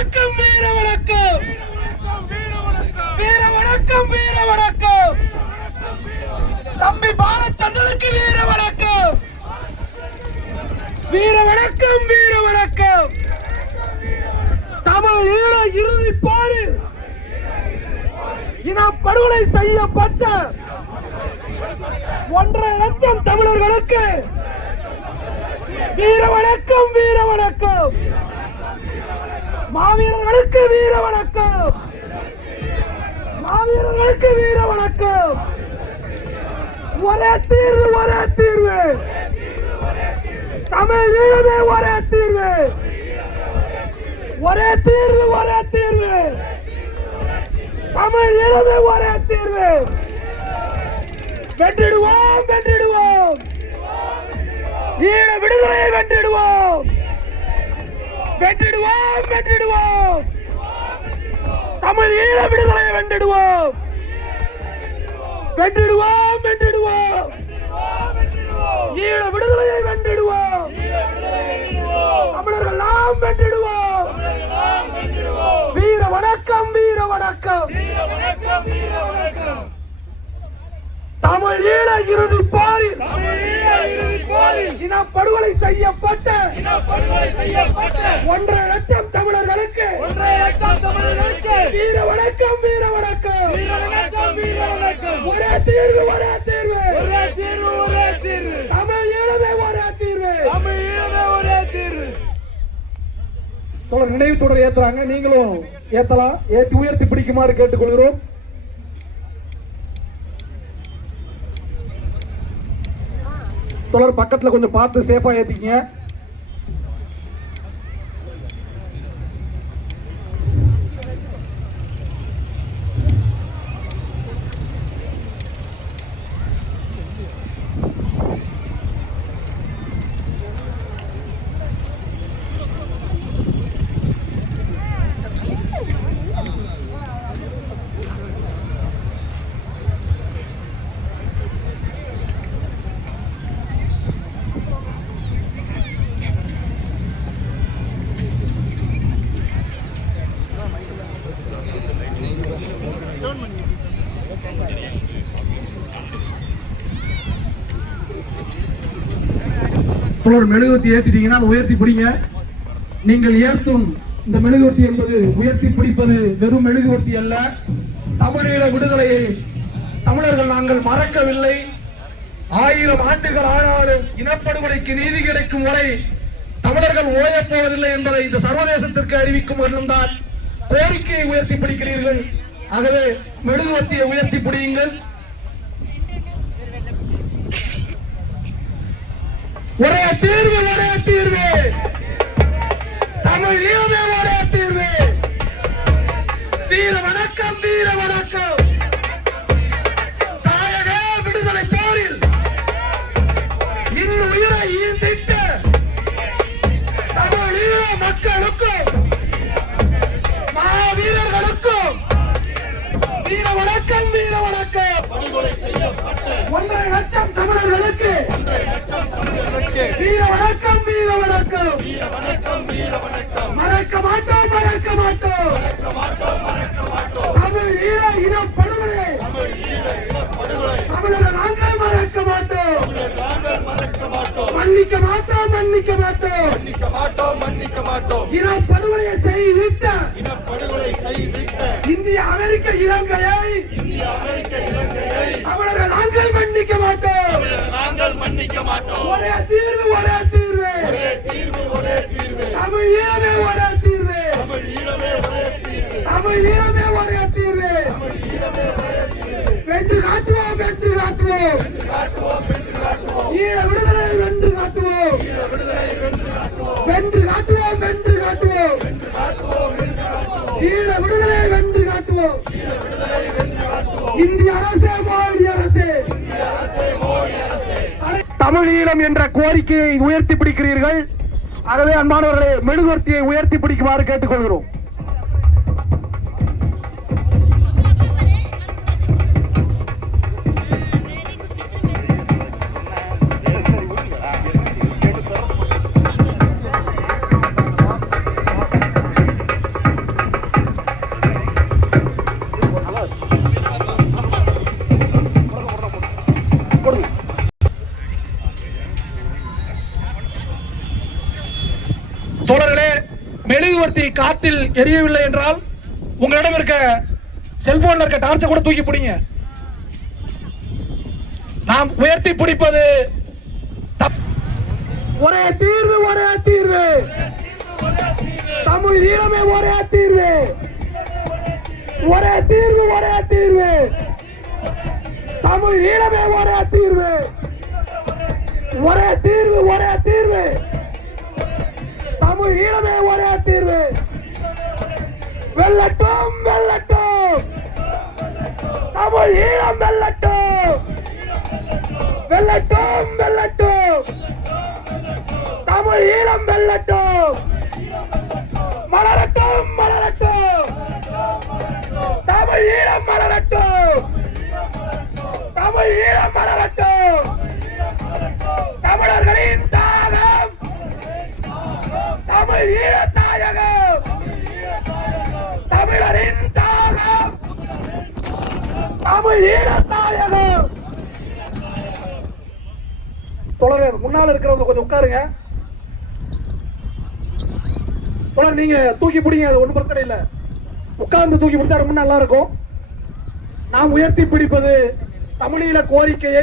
வணக்கம் வீர வணக்கம் வீர வணக்கம் வீர வணக்கம் தம்பி பாலச்சந்திரனுக்கு வீர வணக்கம் வீர வணக்கம் வீர வணக்கம் தமிழ் ஈழ இறுதி போரில் இனப்படுகொலை செய்யப்பட்ட 1.5 லட்சம் தமிழர்களுக்கு வீர வணக்கம் வீர வணக்கம் மாவீரர்களுக்கு வீர வணக்கம் மாவீரர்களுக்கு வீர வணக்கம் ஒரே தீர்வு ஒரே தீர்வு தமிழ் ஈழமே ஒரே தீர்வு ஒரே தீர்வு ஒரே தீர்வு தமிழ் ஈழமே ஒரே தீர்வு வென்றிடுவோம் வென்றிடுவோம் ஈழ விடுதலையை வென்றிடுவோம் வென்றிடுவோம் வென்றிடுவோம் தமிழ் ஈழ விடுதலையை வென்றிடுவோம் வென்றிடுவோம் வென்றிடுவோம் ஈழ விடுதலையை வென்றிடுவோம் தமிழர்கள் நாம் வென்றிடுவோம் வீர வணக்கம் வீர வணக்கம் தமிழ் ஈழ இறுதி போரில் இனப்படுகொலை செய்யப்பட்ட 1.5 லட்சம் தமிழர்களுக்கு வீர வணக்கம் வீர வணக்கம் ஒரே தீர்வு ஒரே தீர்வு தமிழ் ஈழமே ஒரே தீர்வு தொடர் நினைவு தொடர் ஏத்துறாங்க. நீங்களும் ஏத்தலாம். ஏற்றி உயர்த்தி பிடிக்குமாறு கேட்டுக்கொள்கிறோம். தொடர் பக்கத்துல கொஞ்சம் பார்த்து சேஃபா ஏத்திக்கங்க. மெழுகுவர்த்தி ஏற்றிட்டீங்கன்னா அதை உயர்த்தி பிடிங்க. நீங்கள் ஏற்றும் இந்த மெழுகுவர்த்தி என்பது உயர்த்தி பிடிப்பது வெறும் மெழுகுவர்த்தி அல்ல. தமிழீழ விடுதலையை தமிழர்கள் நாங்கள் மறக்கவில்லை. 1000 ஆண்டுகள் ஆனாலும் இனப்படுகொலைக்கு நீதி கிடைக்கும் வரை தமிழர்கள் ஓயப் போவதில்லை என்பதை இந்த சர்வதேசத்திற்கு அறிவிக்கும் வண்ணம் தான் கோரிக்கையை உயர்த்தி பிடிக்கிறீர்கள். ஆகவே மெழுகுவர்த்தியை உயர்த்தி பிடியுங்கள். ஒரே தீர்வு ஒரே தீர்வு தமிழ் ஈழமே ஒரே தீர்வு வீர வணக்கம் வீர வணக்கம் தாயக விடுதலை போரில் இன்னும் உயிரை ஈந்திட்ட தமிழ் ஈழ மக்களுக்கும் மாவீரர்களுக்கும் வீர வணக்கம் வீர வணக்கம் 1.5 லட்சம் தமிழர்களுக்கு வீர வணக்கம் வீர வணக்கம் மறக்க மாட்டோம் மறக்க மாட்டோம் தமிழ் ஈழ இனப்படுகொலை தமிழர்கள் நாங்கள் மறக்க மாட்டோம் மன்னிக்க மாட்டோம் மன்னிக்க மாட்டோம் இனப்படுகொலையை செய்துவிட்ட இந்திய அமெரிக்க இலங்கையை தமிழர்கள் நாங்கள் மன்னிக்க மாட்டோம் ஒரே தீர்வு ஒரே தீர்வு தமிழ் ஈழமே ஒரே தீர்வு தமிழ் ஈழமே ஒரே தீர்வு வென்று காட்டுவோம் வென்று காட்டுவோம் ஈழ விடுதலை வென்று காட்டுவோம் வென்று காட்டுவோம் வென்று காட்டுவோம் ஈழ விடுதலை வென்று காட்டுவோம் இந்திய அரசே மோடி அரசே தமிழ் ஈழம் என்ற கோரிக்கையை உயர்த்தி பிடிக்கிறீர்கள். ஆகவே அன்பானவர்களே மெழுகுவர்த்தியை உயர்த்தி பிடிக்குமாறு கேட்டுக்கொள்கிறோம். மெழுகுவர்த்தி காற்றில் எரியவில்லை என்றால் உங்களிடம் இருக்க செல்போன்ல இருக்க டார்ச்சை கூட தூக்கி பிடிங்க. நாம் உயர்த்தி பிடிப்பது ஒரே தீர்வு, ஒரே தீர்வு, தமிழ் ஈழமே ஒரே தீர்வு, ஒரே தீர்வு, ஒரே தீர்வு, தமிழ் ஈழமே ஒரே தீர்வு, ஒரே தீர்வு, ஒரே தீர்வு, தமிழ் ஈழமே ஒரே தீர்வு. வெல்லட்டும், வெல்லட்டும், தமிழ் ஈழம் வெல்லட்டும், வெல்லட்டும், வெல்லட்டும், தமிழ் ஈழம் வெல்லட்டும், மலரட்டும், மலரட்டும், தமிழ் ஈழம் மலரட்டும், தமிழ் ஈழம் மலரட்டும், தமிழர்களின் தாகம், தமிழ் ஈழ தாயகம், தமிழரின் தாகம், தமிழ் ஈழ தாயகம். தொடர் முன்னால் இருக்கிறவங்க கொஞ்சம் உட்காருங்க. தொடர் நீங்க தூக்கி பிடிங்க, அது ஒன்றும் பிரச்சனை இல்லை. உட்கார்ந்து தூக்கி பிடிச்சா ரொம்ப நல்லா இருக்கும். நாம் உயர்த்தி பிடிப்பது தமிழீழ கோரிக்கையை